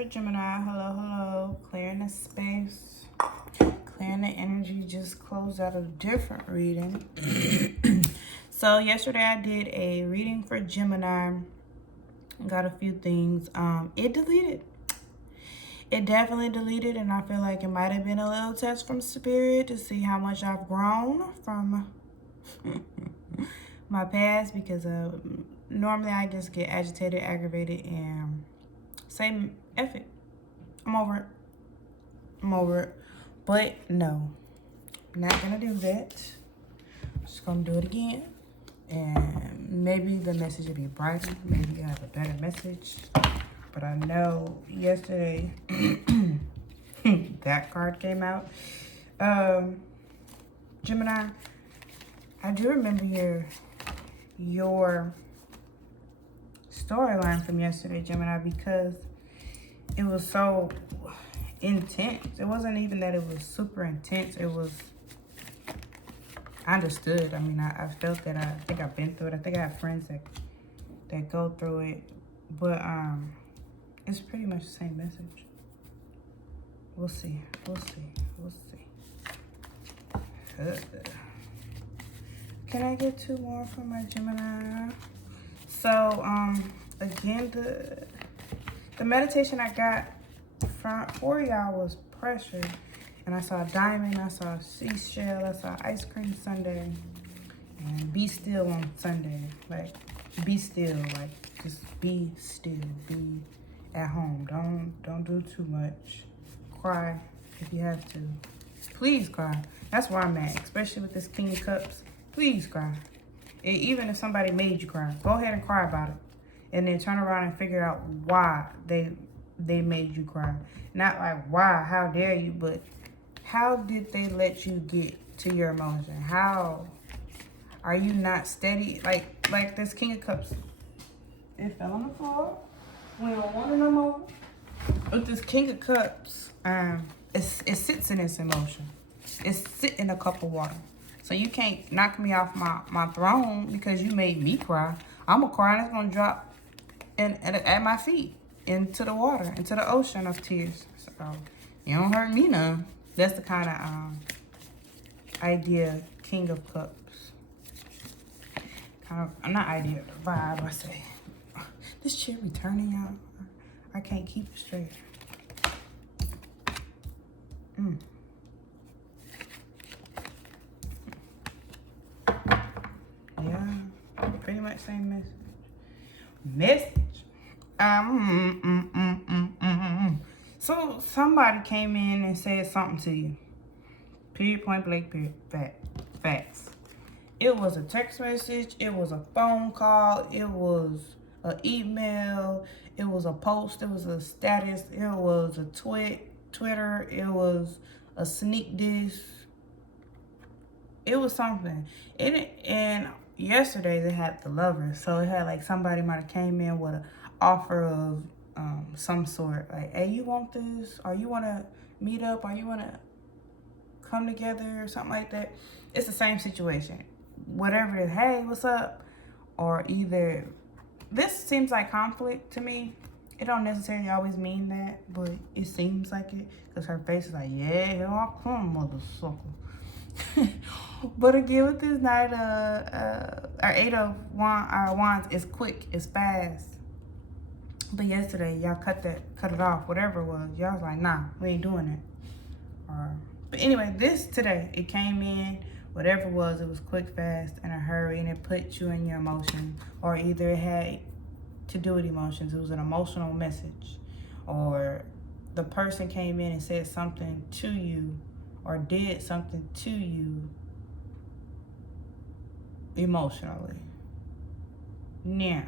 for Gemini. Hello, hello. Clearing the space. Clearing the energy. Just closed out a different reading. So yesterday I did a reading for Gemini. Got a few things. It deleted. It definitely deleted, and I feel like it might have been a little test from Spirit to see how much I've grown from my past, because normally I just get agitated, aggravated, and say F it. I'm over it. I'm over it. But no, I'm not gonna do that. I'm just gonna do it again. And maybe the message will be brighter. Maybe you have a better message. But I know yesterday that card came out. Gemini, I do remember your storyline from yesterday, Gemini, because it was so intense. It wasn't even that it was super intense. It was, I understood. I mean, I felt that. I think I've been through it. I think I have friends that go through it. But it's pretty much the same message. We'll see. We'll see. We'll see. Can I get two more for my Gemini? So, again, the meditation I got for y'all was pressure. And I saw a diamond, I saw a seashell, I saw ice cream sundae, and be still on Sunday. Like, be still, like, just be still, be at home. Don't do too much. Cry if you have to. Please cry. That's where I'm at, especially with this King of Cups. Please cry. Even if somebody made you cry, go ahead and cry about it. And then turn around and figure out why they made you cry. Not like, why, how dare you, but how did they let you get to your emotion? How are you not steady? Like this King of Cups. It fell on the floor. We don't want it no more. With this King of Cups, it sits in its emotion. It's sitting in a cup of water. So you can't knock me off my throne because you made me cry. I'm going to cry and it's going to drop at my feet into the water, into the ocean of tears. So you don't hurt me none. That's the kind of idea King of Cups. Kind of, not idea, the vibe, I say. This chair be turning, y'all. I can't keep it straight. Yeah, pretty much same message. So somebody came in and said something to you. Period, point blank, period, facts. It was a text message. It was a phone call. It was an email. It was a post. It was a status. It was a Twitter. It was a sneak diss. It was something. And yesterday they had the lovers. So it had like somebody might have came in with an offer of some sort. Like, hey, you want this? Or you want to meet up? Or you want to come together or something like that? It's the same situation. Whatever it is, hey, what's up? Or either, this seems like conflict to me. It don't necessarily always mean that, but it seems like it. Because her face is like, yeah, here I come, mother sucker. But again, with this night, our 8 of Wands is quick, it's fast. But yesterday, y'all cut it off, whatever it was. Y'all was like, nah, we ain't doing it. But anyway, this today, it came in, whatever it was quick, fast, in a hurry, and it put you in your emotion. Or either it had to do with emotions. It was an emotional message. Or the person came in and said something to you or did something to you emotionally. Now,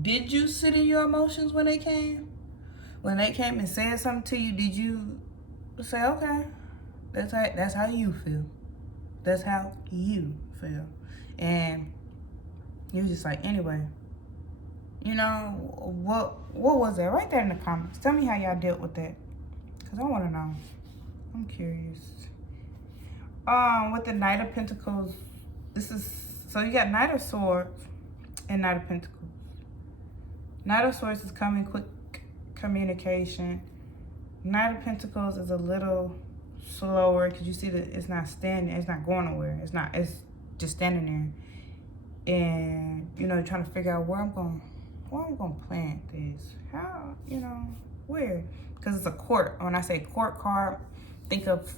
did you sit in your emotions when they came? When they came and said something to you, did you say, okay, that's how you feel. That's how you feel. And you're just like, anyway, you know, what was that? Write that in the comments. Tell me how y'all dealt with that. Because I want to know. I'm curious. With the Knight of Pentacles, so you got Knight of Swords and Knight of Pentacles. Knight of Swords is coming quick communication. Knight of Pentacles is a little slower because you see that it's not standing, it's not going nowhere. It's just standing there. And, you know, trying to figure out where I'm going to plant this. How, you know, where? Because it's a court. When I say court card, think of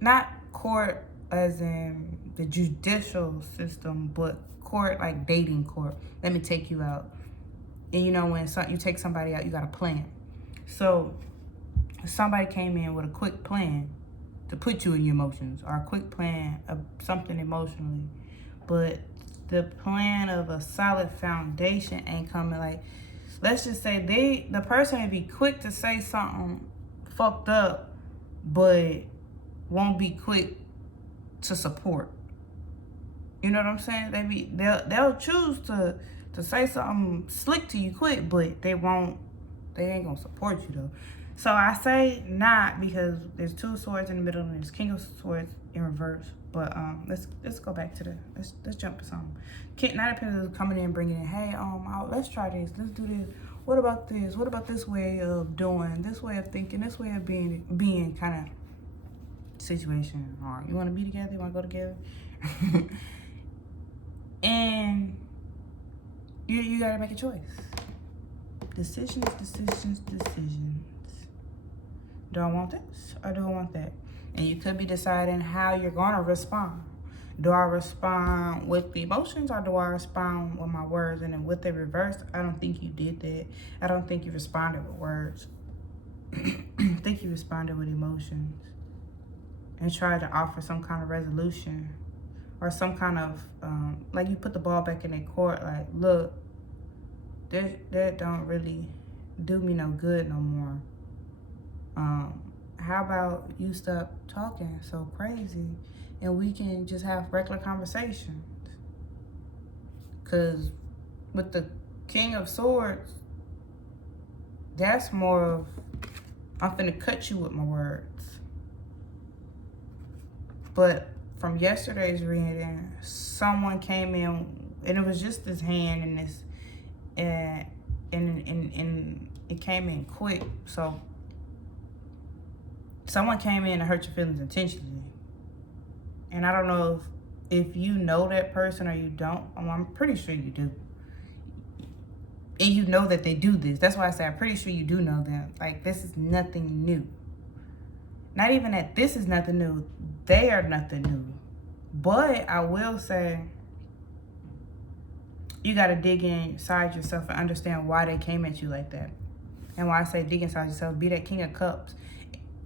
not court as in the judicial system, but court like dating court. Let me take you out. And you know, when you take somebody out, you got a plan. So somebody came in with a quick plan to put you in your emotions, or a quick plan of something emotionally, but the plan of a solid foundation ain't coming. Like, let's just say the person may be quick to say something fucked up, but won't be quick to support. You know what I'm saying? They'll choose to say something slick to you quick, but they ain't gonna support you though. So I say not because there's 2 swords in the middle and there's King of Swords in reverse. But let's go back to let's jump to something. Knight of Pentacles is coming in, bringing in, hey, let's try this, let's do this. What about this? What about this way of doing, this way of thinking, this way of being kind of situation? Or you want to be together? You want to go together? And you got to make a choice. Decisions. Do I want this or do I want that? And you could be deciding how you're going to respond. Do I respond with the emotions or do I respond with my words? And then with the reverse, I don't think you did that. I don't think you responded with words. I think you responded with emotions and tried to offer some kind of resolution or some kind of, like you put the ball back in their court, like, look, that don't really do me no good no more. How about you stop talking so crazy and we can just have regular conversations? Because with the King of Swords, that's more of, I'm finna cut you with my words. But from yesterday's reading, someone came in and it was just this hand and this, and it came in quick. So someone came in to hurt your feelings intentionally. And I don't know if you know that person or you don't. I'm pretty sure you do. And you know that they do this. That's why I say I'm pretty sure you do know them. Like, this is nothing new. Not even that this is nothing new. They are nothing new. But I will say, you got to dig inside yourself and understand why they came at you like that. And why I say dig inside yourself, be that King of Cups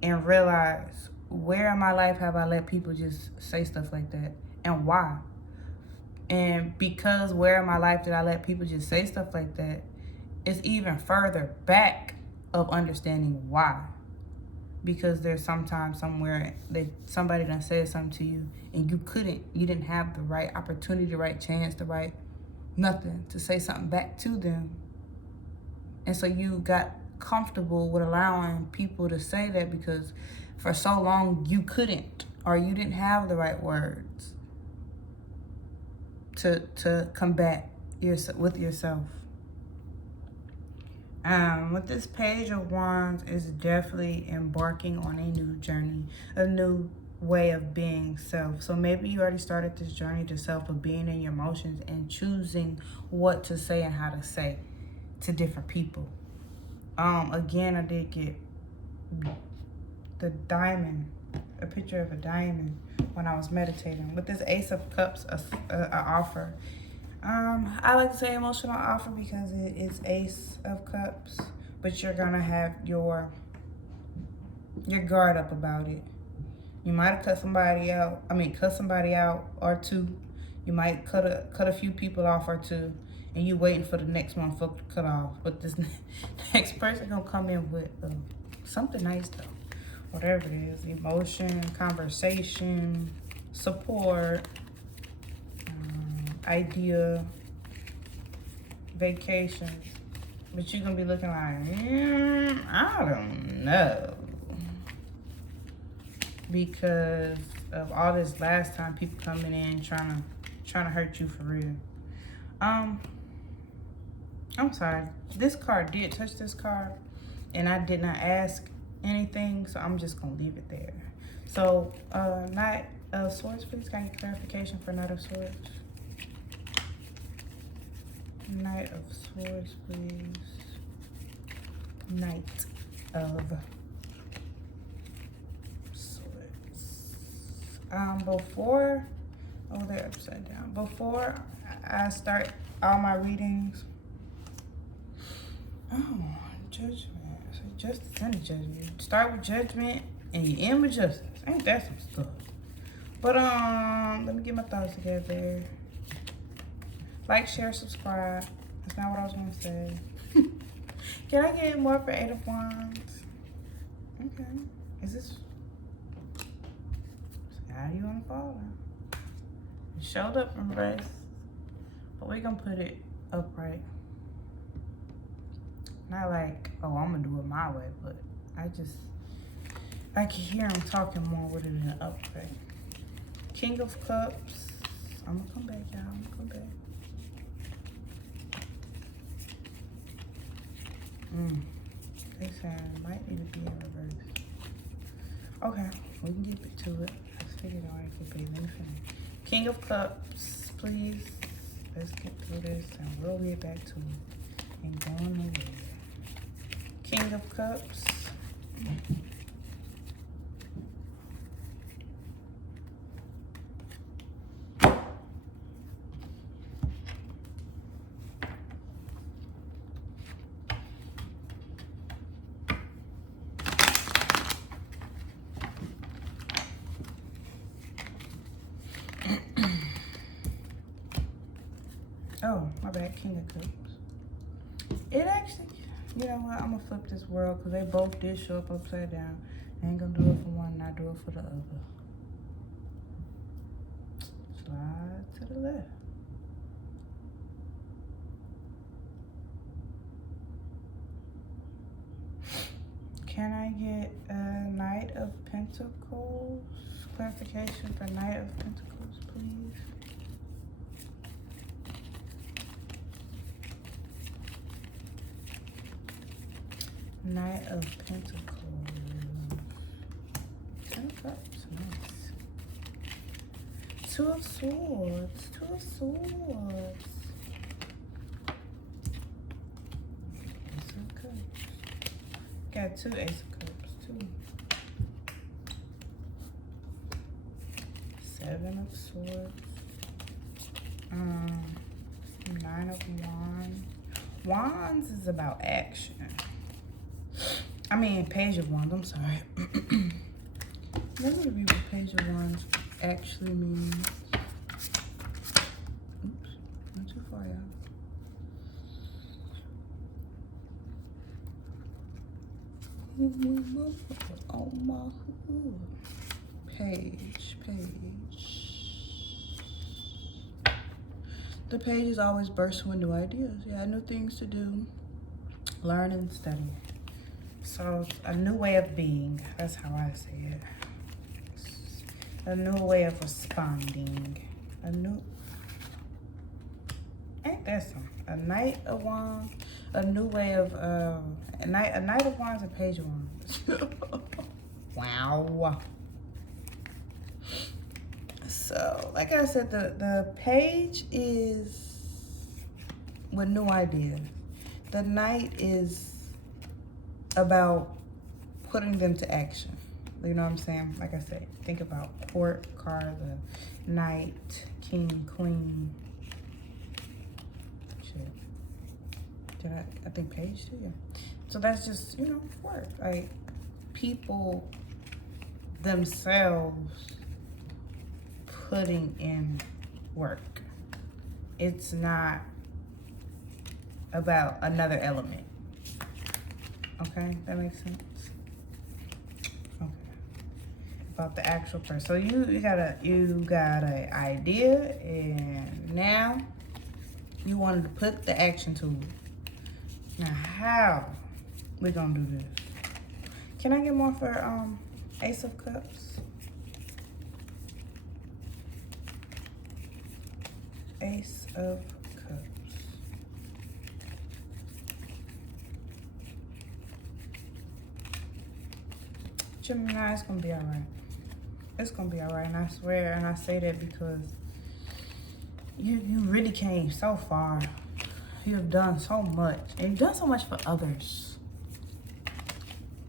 and realize, where in my life have I let people just say stuff like that? And why? And because where in my life did I let people just say stuff like that, it's even further back of understanding why. Because there's sometimes somewhere that somebody done said something to you and you didn't have the right opportunity, the right chance, the right nothing to say something back to them. And so you got comfortable with allowing people to say that because for so long you couldn't, or you didn't have the right words to combat with yourself. With this Page of Wands is definitely embarking on a new journey, a new way of being self. So maybe you already started this journey to self of being in your emotions and choosing what to say and how to say to different people. Again, I did get the diamond, a picture of a diamond when I was meditating. With this Ace of Cups, a offer. I like to say emotional offer because it is Ace of Cups, but you're gonna have your guard up about it. You might have cut somebody out or two. You might cut a few people off or two, and you waiting for the next motherfucker to cut off. But this next person gonna come in with something nice though. Whatever it is, emotion, conversation, support, idea, vacation. But you're gonna be looking like, I don't know. Because of all this last time, people coming in trying to hurt you for real. I'm sorry. This card did touch this card. and I did not ask anything, so I'm just gonna leave it there. So, Knight of Swords, please. Can I get clarification for Knight of Swords? Knight of Swords, please. Knight of Swords. Before, oh, they're upside down. Before I start all my readings, oh, judgment. So justice and judgment. You start with judgment and you end with justice. Ain't that some stuff? But let me get my thoughts together. Like, share, subscribe. That's not what I was gonna say. Can I get more for 8 of Wands? Okay. Is this how you wanna fall? It showed up in reverse, but we're gonna put it upright. Not like, oh, I'm gonna do it my way, but I can hear him talking more with it in the upright. King of Cups. I'm gonna come back, y'all. I'm gonna come back. They said it might need to be in reverse. Okay, we can get to it. Let's figure it out. I could be. Let me finish. King of Cups, please. Let's get through this and we'll get back to it. Ain't going nowhere. King of Cups. Oh, my bad. King of Cups. It actually, you know what? I'm gonna flip this world because they both did show up upside down. I ain't gonna do it for one, not do it for the other. Slide to the left. Can I get a Knight of Pentacles? Clarification for Knight of Pentacles, please. Knight of Pentacles. Ten of Cups, nice. Two of Swords. Two of Swords. Ace of Cups. Got two Ace of Cups, too. Seven of Swords. Nine of Wands. Wands is about action. I mean, Page of Wands, I'm sorry. Let me read what Page of Wands actually means. Oops, not too far, y'all. Oh my hood. Page. The page is always bursting with new ideas. Yeah, new things to do. Learn and study. So, a new way of being. That's how I say it. A new way of responding. Ain't that something? A Knight of Wands. A new way of, a Knight of Wands and Page of Wands. Wow. So, like I said, the page is with new ideas. The Knight is about putting them to action. You know what I'm saying? Like I said, think about court card, the Knight, King, Queen. Shit. I think Page too, yeah. So that's just, you know, work. Like, people themselves putting in work. It's not about another element. Okay, that makes sense. Okay, about the actual person. So you got an idea, and now you wanted to put the action to it. Now, how we gonna do this? Can I get more for Ace of Cups? Ace of Cups. Gemini, it's gonna be all right. It's gonna be all right, and I swear, and I say that because you really came so far. You've done so much, and you've done so much for others.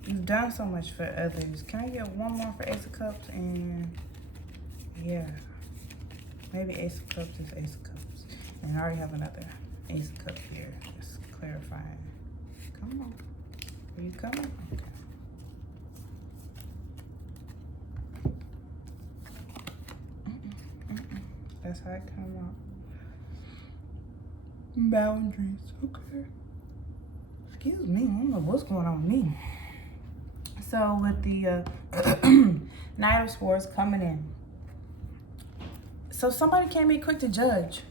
You've done so much for others. Can I get one more for Ace of Cups? And yeah, maybe Ace of Cups is Ace of Cups, and I already have another Ace of Cups here. Just clarifying. Come on, are you coming? Okay. That's how it come out. Boundaries, okay. Excuse me, I don't know what's going on with me. So with the Knight of Swords coming in. So somebody came in quick to judge.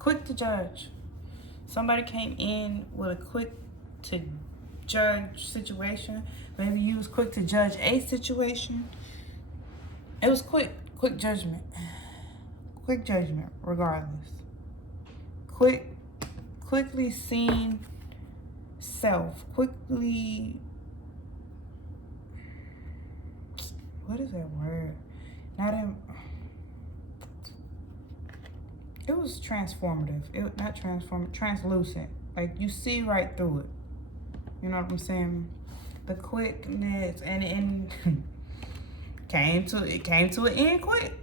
Quick to judge. Somebody came in with a quick to judge situation. Maybe you was quick to judge a situation. It was quick judgment. Quick judgment, regardless. Quickly seen self. Quickly, what is that word? It was transformative. Not transformative, translucent. Like you see right through it. You know what I'm saying? The quickness and came to an end quick.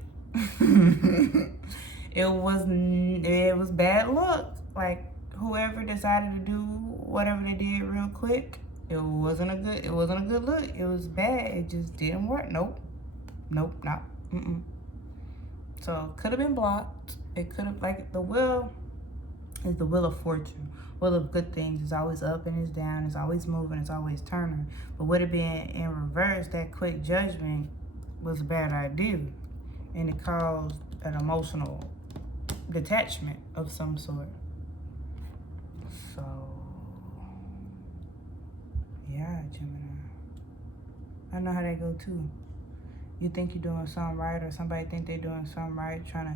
It was bad luck. Like whoever decided to do whatever they did real quick, it wasn't a good look. It was bad. It just didn't work. Nope, not. So could have been blocked. It could have, like, the wheel is the wheel of fortune. Wheel of good things is always up and it's down. It's always moving. It's always turning. But would it been in reverse? That quick judgment was a bad idea, and it caused an emotional detachment of some sort. So yeah, Gemini, I know how they go too. You think you're doing something right, or somebody think they're doing something right, trying to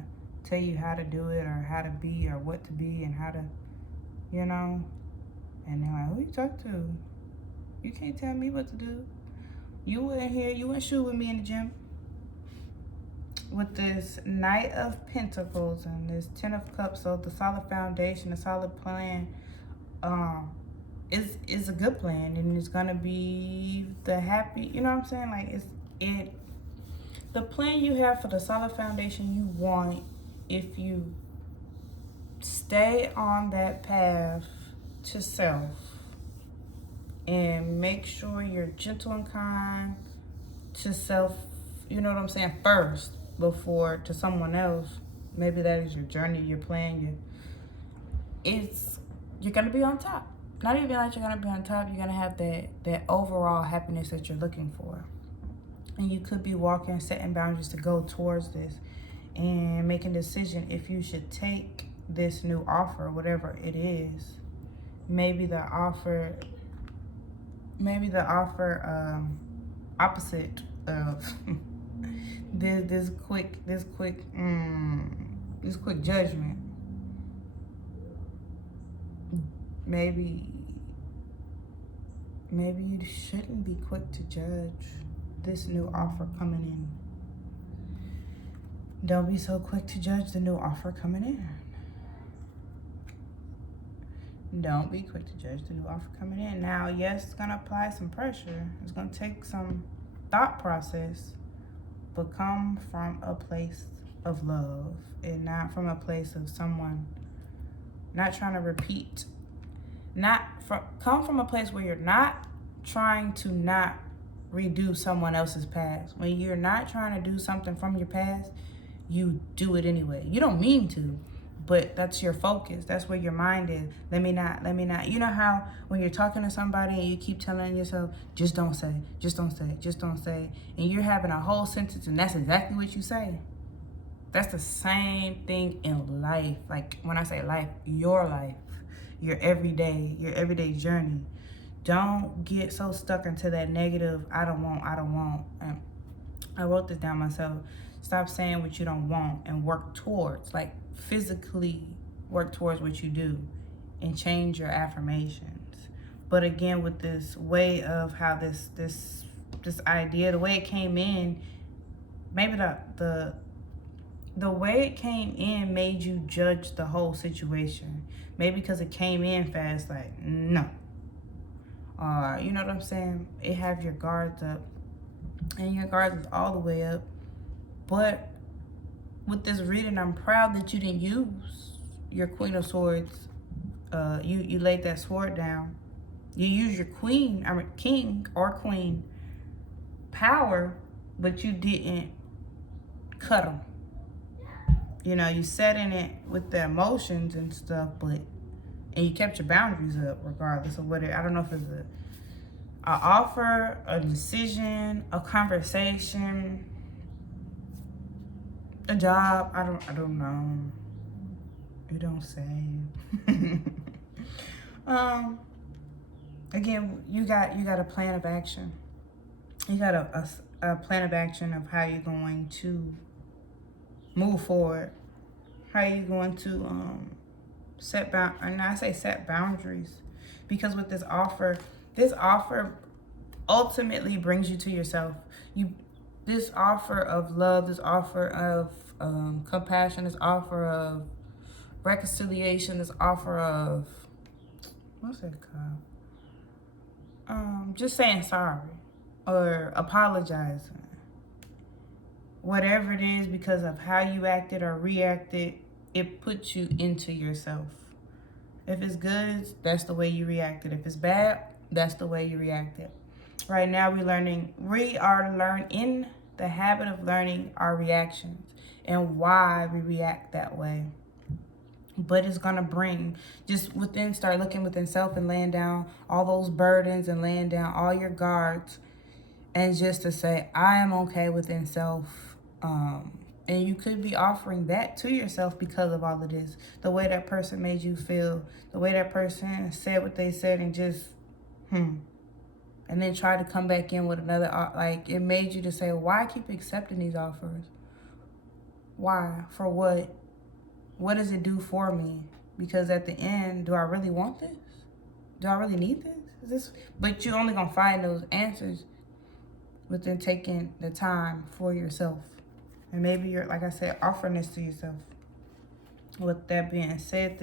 tell you how to do it, or how to be, or what to be, and how to, you know, and they're like, who you talk to? You can't tell me what to do. You wouldn't shoot with me in the gym. With this Knight of Pentacles and this Ten of Cups, so the solid foundation, the solid plan, is a good plan, and it's gonna be the happy, you know what I'm saying? Like the plan you have for the solid foundation you want, if you stay on that path to self and make sure you're gentle and kind to self, you know what I'm saying, first, before to someone else. Maybe that is your journey, your plan, you're gonna be on top. Not even like you're gonna be on top, you're gonna have that overall happiness that you're looking for. And you could be walking, setting boundaries to go towards this and making a decision if you should take this new offer, whatever it is. Maybe the offer opposite of this quick judgment. Maybe you shouldn't be quick to judge this new offer coming in. Don't be so quick to judge the new offer coming in. Don't be quick to judge the new offer coming in. Now, yes, it's gonna apply some pressure. It's gonna take some thought process, but come from a place of love and not from a place of someone not trying to repeat. Come from a place where you're not trying to not redo someone else's past. When you're not trying to do something from your past, you do it anyway. You don't mean to, but that's your focus. That's where your mind is. Let me not. You know how when you're talking to somebody and you keep telling yourself, just don't say, and you're having a whole sentence and that's exactly what you say. That's the same thing in life. Like when I say life, your everyday journey. Don't get so stuck into that negative, I don't want. And I wrote this down myself. Stop saying what you don't want and work towards, like physically work towards what you do and change your affirmations. But again, with this way of how this this idea, the way it came in, maybe the way it came in made you judge the whole situation. Maybe because it came in fast, like, no. You know what I'm saying? It have your guards up. And your guards is all the way up. But with this reading, I'm proud that you didn't use your Queen of Swords. You laid that sword down. You use your king or queen power, but you didn't cut them. You know, you sat in it with the emotions and stuff, and you kept your boundaries up regardless of what I don't know if it's an offer, a decision, a conversation, a job. I don't know. You don't say. Again, you got a plan of action. You got a plan of action of how you're going to move forward. How are you going to set boundaries? Because with this offer ultimately brings you to yourself. This offer of love, this offer of compassion, this offer of reconciliation, this offer of, what's it called? Just saying sorry or apologizing. Whatever it is, because of how you acted or reacted, it puts you into yourself. If it's good, that's the way you reacted. If it's bad, that's the way you reacted. Right now, we are in the habit of learning our reactions and why we react that way. But it's going to bring, start looking within self and laying down all those burdens and laying down all your guards. And just to say, I am okay within self. And you could be offering that to yourself because of all of this. The way that person made you feel. The way that person said what they said and just, and then try to come back in with another, like, it made you to say, why keep accepting these offers? Why? For what? What does it do for me? Because at the end, do I really want this? Do I really need this? But you're only going to find those answers within taking the time for yourself. And maybe you're, like I said, offering this to yourself. With that being said,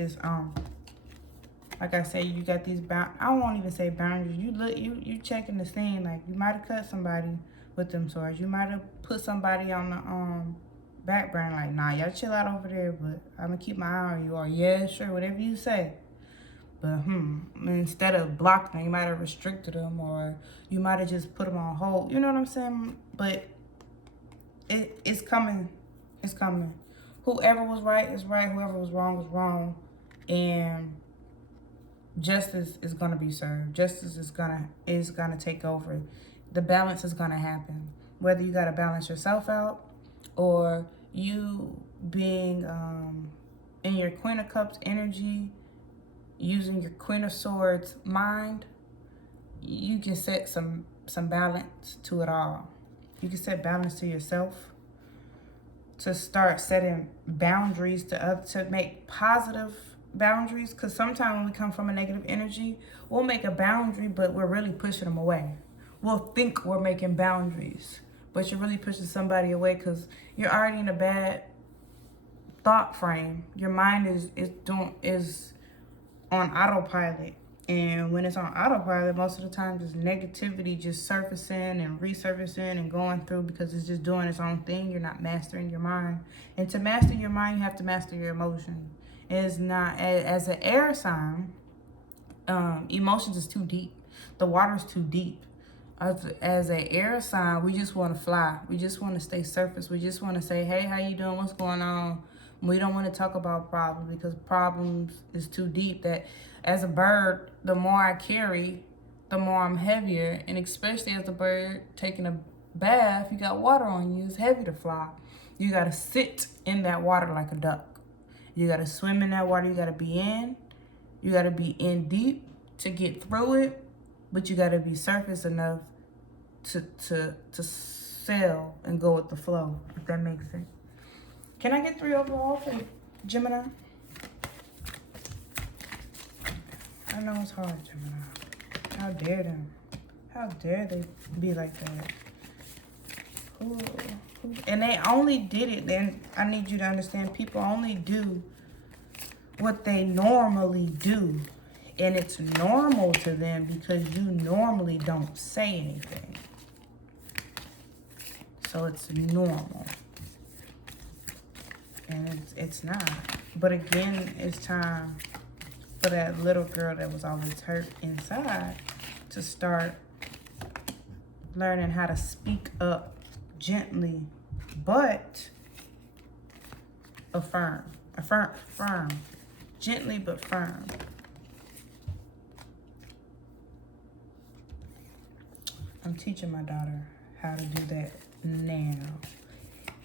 like I said, you got these I won't even say boundaries. You checking the scene. Like, you might have cut somebody with them swords. You might have put somebody on the back burner. Like, nah, y'all chill out over there, but I'm gonna keep my eye on you. Or yeah, sure, whatever you say. But instead of blocking them, you might have restricted them, or you might have just put them on hold. You know what I'm saying? But it's coming. It's coming. Whoever was right is right. Whoever was wrong. And justice is gonna be served. Justice is gonna take over. The balance is gonna happen. Whether you gotta balance yourself out, or you being in your Queen of Cups energy, using your Queen of Swords mind, you can set some balance to it all. You can set balance to yourself, to start setting boundaries to make positive boundaries. Because sometimes when we come from a negative energy, we'll make a boundary, but we're really pushing them away. We'll think we're making boundaries, but you're really pushing somebody away because you're already in a bad thought frame. Your mind is on autopilot. And when it's on autopilot, most of the time there's negativity just surfacing and resurfacing and going through because it's just doing its own thing. You're not mastering your mind. And to master your mind, you have to master your emotion. It's not, as an air sign, emotions is too deep. The water's too deep. As an air sign, we just want to fly. We just want to stay surface. We just want to say, hey, how you doing? What's going on? We don't want to talk about problems because problems is too deep. That as a bird, the more I carry, the more I'm heavier. And especially as a bird taking a bath, you got water on you. It's heavy to fly. You got to sit in that water like a duck. You got to swim in that water. You got to be in. You got to be in deep to get through it. But you got to be surface enough to sail and go with the flow, if that makes sense. Can I get 3 overall for Gemini? I know it's hard, Gemini. How dare them? How dare they be like that? And they only did it. Then I need you to understand, people only do what they normally do. And it's normal to them because you normally don't say anything. So it's normal. And it's not. But again, it's time for that little girl that was always hurt inside to start learning how to speak up gently, but firm. Gently, but firm. I'm teaching my daughter how to do that now.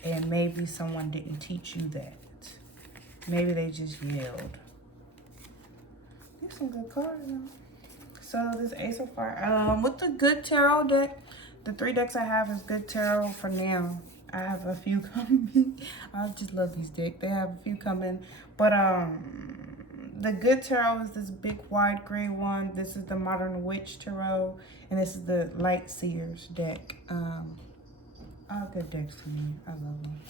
And maybe someone didn't teach you that. Maybe they just yelled. These some good cards, though. So this Ace of Fire. With the good tarot deck, the 3 decks I have is good tarot for now. I have a few coming. I just love these decks. They have a few coming. But the good tarot is this big wide gray one. This is the Modern Witch tarot. And this is the Light Seers deck. All good decks to me. I love them.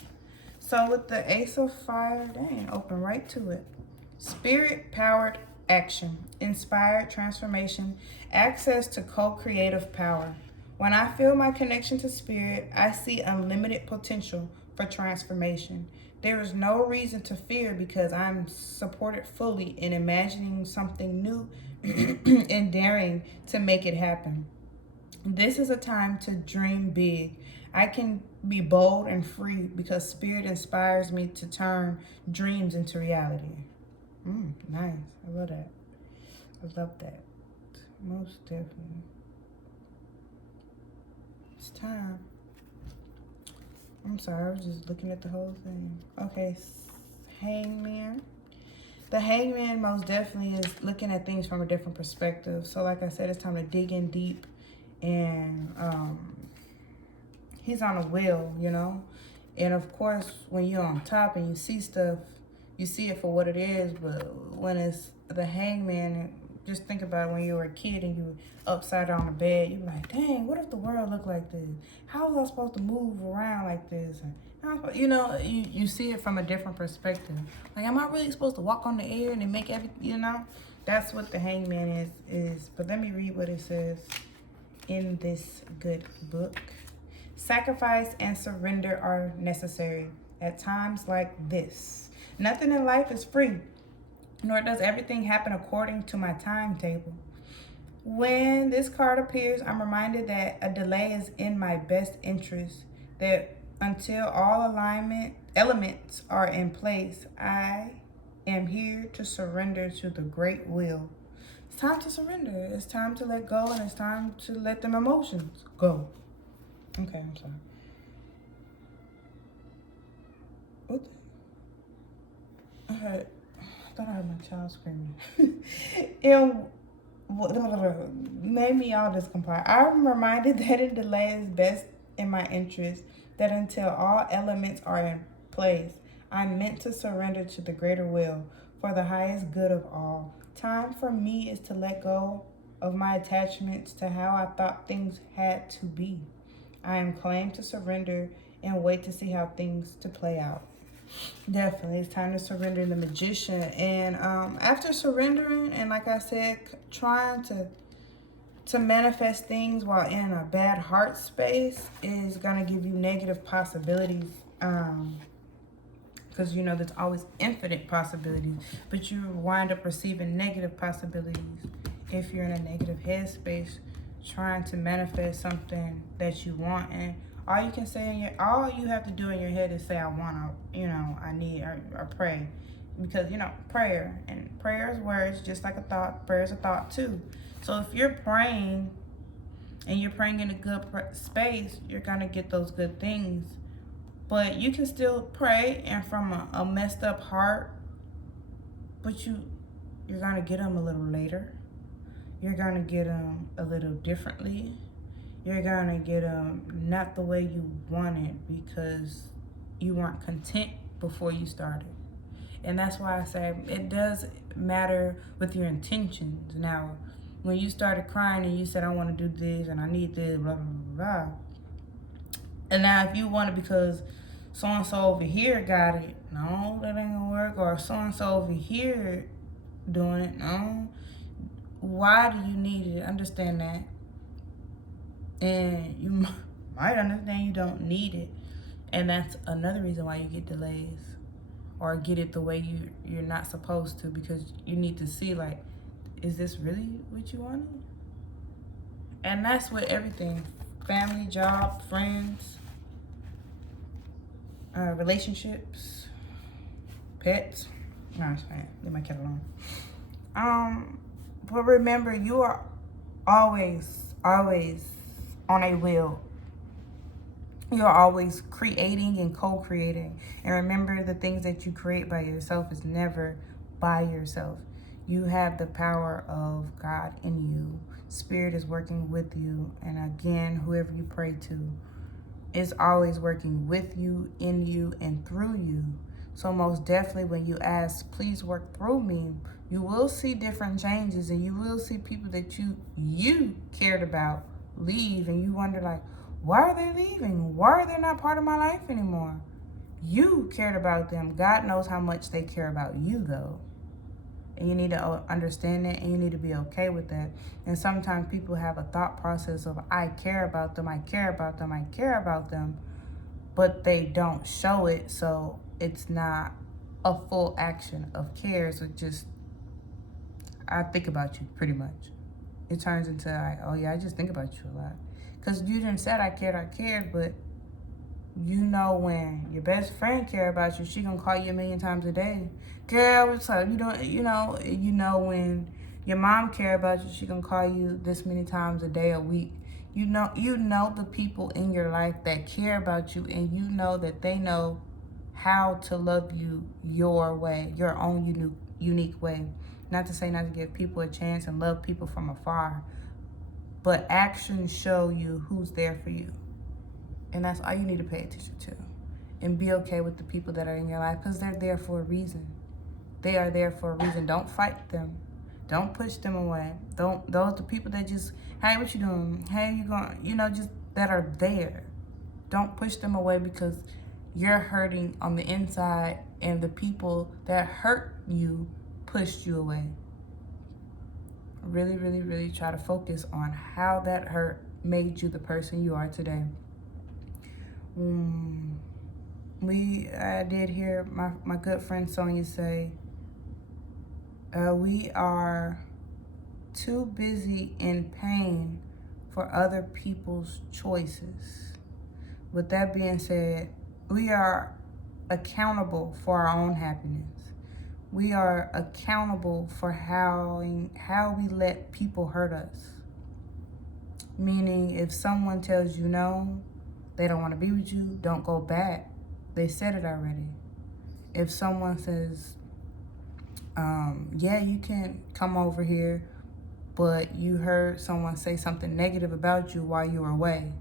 So with the Ace of Fire, dang, open right to it. Spirit-powered action, inspired transformation, access to co-creative power. When I feel my connection to spirit, I see unlimited potential for transformation. There is no reason to fear because I'm supported fully in imagining something new and daring to make it happen. This is a time to dream big. I can be bold and free because spirit inspires me to turn dreams into reality. Nice. I love that. I love that. Most definitely. It's time. I'm sorry, I was just looking at the whole thing. Okay, Hangman. The Hangman most definitely is looking at things from a different perspective. So like I said, it's time to dig in deep. And he's on a wheel, you know. And of course, when you're on top and you see stuff, you see it for what it is. But when it's the Hangman, just think about it, when you were a kid and you were upside down on the bed, you're like, dang, what if the world looked like this? How was I supposed to move around like this? And you know, you see it from a different perspective. Like, am I really supposed to walk on the air and make everything, you know? That's what the Hangman is. But let me read what it says in this good book. Sacrifice and surrender are necessary at times like this. Nothing in life is free, nor does everything happen according to my timetable. When this card appears, I'm reminded that a delay is in my best interest, that until all elements are in place, I am here to surrender to the great will. It's time to surrender. It's time to let go, and it's time to let them emotions go. Okay, I'm sorry. What I thought I heard my child screaming. It made me all discompile. I'm reminded that a delay is best in my interest, that until all elements are in place, I'm meant to surrender to the greater will for the highest good of all. Time for me is to let go of my attachments to how I thought things had to be. I am claimed to surrender and wait to see how things to play out. Definitely, it's time to surrender the Magician. And after surrendering, and like I said, trying to manifest things while in a bad heart space is going to give you negative possibilities. Because, you know, there's always infinite possibilities. But you wind up receiving negative possibilities if you're in a negative headspace trying to manifest something that you want. And all you can say, all you have to do in your head is say, I want to, you know, I need, or pray. Because, you know, prayer. And prayer is words, just like a thought. Prayer is a thought, too. So if you're praying and you're praying in a good space, you're going to get those good things. But you can still pray and from a messed up heart, but you're going to get them a little later. You're going to get them a little differently. You're going to get them not the way you wanted because you weren't content before you started. And that's why I say it does matter with your intentions. Now, when you started crying and you said, I want to do this and I need this, blah, blah, blah, blah. And now if you want it because so-and-so over here got it, no, that ain't gonna work. Or so-and-so over here doing it, no. Why do you need it? Understand that. And you might understand you don't need it. And that's another reason why you get delays. Or get it the way you're not supposed to. Because you need to see, like, is this really what you wanted? And that's with everything. Family, job, friends, relationships, pets. No, it's fine. Leave my cat alone. But remember, you are always on a wheel. You're always creating and co-creating. And remember, the things that you create by yourself is never by yourself. You have the power of God in you. Spirit is working with you. And again, whoever you pray to is always working with you, in you, and through you. So most definitely when you ask, please work through me, you will see different changes, and you will see people that you cared about leave, and you wonder, like, why are they leaving? Why are they not part of my life anymore? You cared about them. God knows how much they care about you, though. And you need to understand that, and you need to be okay with that. And sometimes people have a thought process of, I care about them, I care about them, I care about them, but they don't show it, so it's not a full action of care. So just, I think about you, pretty much. It turns into, like, oh yeah, I just think about you a lot. Because you didn't say I cared, but you know when your best friend care about you, she gonna call you 1,000,000 times a day. Girl, what's up? You know when your mom care about you, she gonna call you this many times a day, a week. You know the people in your life that care about you, and you know that they know how to love you your way, your own unique way. Not to say not to give people a chance and love people from afar, but actions show you who's there for you. And that's all you need to pay attention to. And be okay with the people that are in your life, because they're there for a reason. They are there for a reason. Don't fight them. Don't push them away. Those the people that just, hey, what you doing? Hey, you going, just that are there. Don't push them away because you're hurting on the inside, and the people that hurt you pushed you away. Really, really, really try to focus on how that hurt made you the person you are today. I did hear my good friend Sonia say, we are too busy in pain for other people's choices. With that being said, we are accountable for our own happiness. We are accountable for how we let people hurt us. Meaning, if someone tells you no, they don't want to be with you, don't go back. They said it already. If someone says, yeah, you can come over here, but you heard someone say something negative about you while you were away,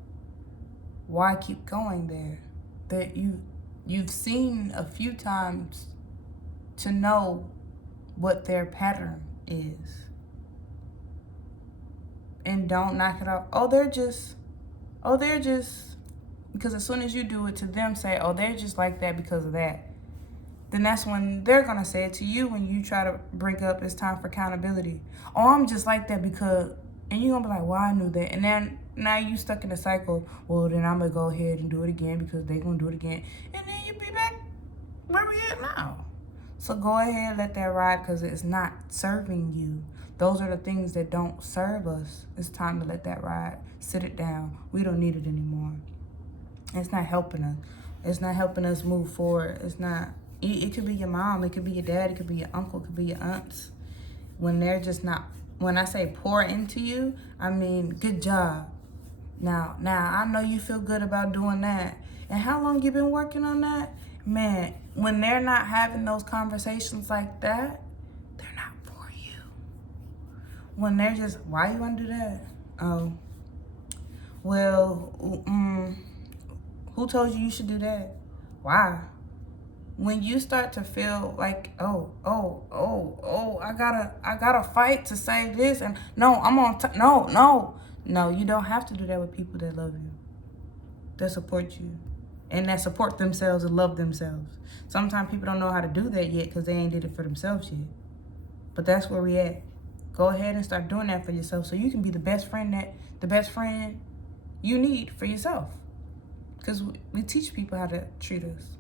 why keep going there? That you've seen a few times to know what their pattern is. And don't knock it off. Oh, they're just, because as soon as you do it to them, say, oh, they're just like that because of that. Then that's when they're going to say it to you when you try to bring up it's time for accountability. Oh, I'm just like that because, and you're going to be like, well, I knew that. And then now you stuck in a cycle. Well, then I'm going to go ahead and do it again because they're going to do it again. And then you be back where we at now. So go ahead, let that ride because it's not serving you. Those are the things that don't serve us. It's time to let that ride. Sit it down. We don't need it anymore. It's not helping us. It's not helping us move forward. It's not. It could be your mom. It could be your dad. It could be your uncle. It could be your aunts. When they're just not, when I say pour into you, I mean, good job. Now, I know you feel good about doing that. And how long you been working on that? Man, when they're not having those conversations like that, they're not for you. When they're just, why you want to do that? Oh, well, who told you should do that? Why? when you start to feel like, I gotta fight to save this, and no, I'm on no, you don't have to do that with people that love you, that support you, and that support themselves and love themselves. Sometimes people don't know how to do that yet because they ain't did it for themselves yet. But that's where we at. Go ahead and start doing that for yourself so you can be the best friend you need for yourself. Because we teach people how to treat us.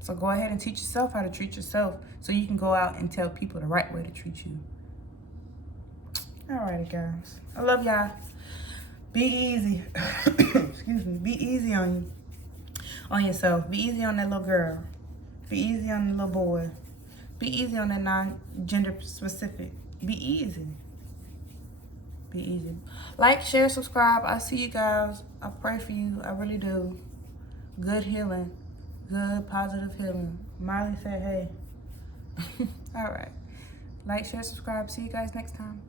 So go ahead and teach yourself how to treat yourself so you can go out and tell people the right way to treat you. Alrighty, guys. I love y'all. Be easy. Excuse me. Be easy on yourself. Be easy on that little girl. Be easy on the little boy. Be easy on that non-gender specific. Be easy. Be easy. Like, share, subscribe. I see you guys. I pray for you. I really do. Good healing. Good, positive healing. Miley said, hey. All right. Like, share, subscribe. See you guys next time.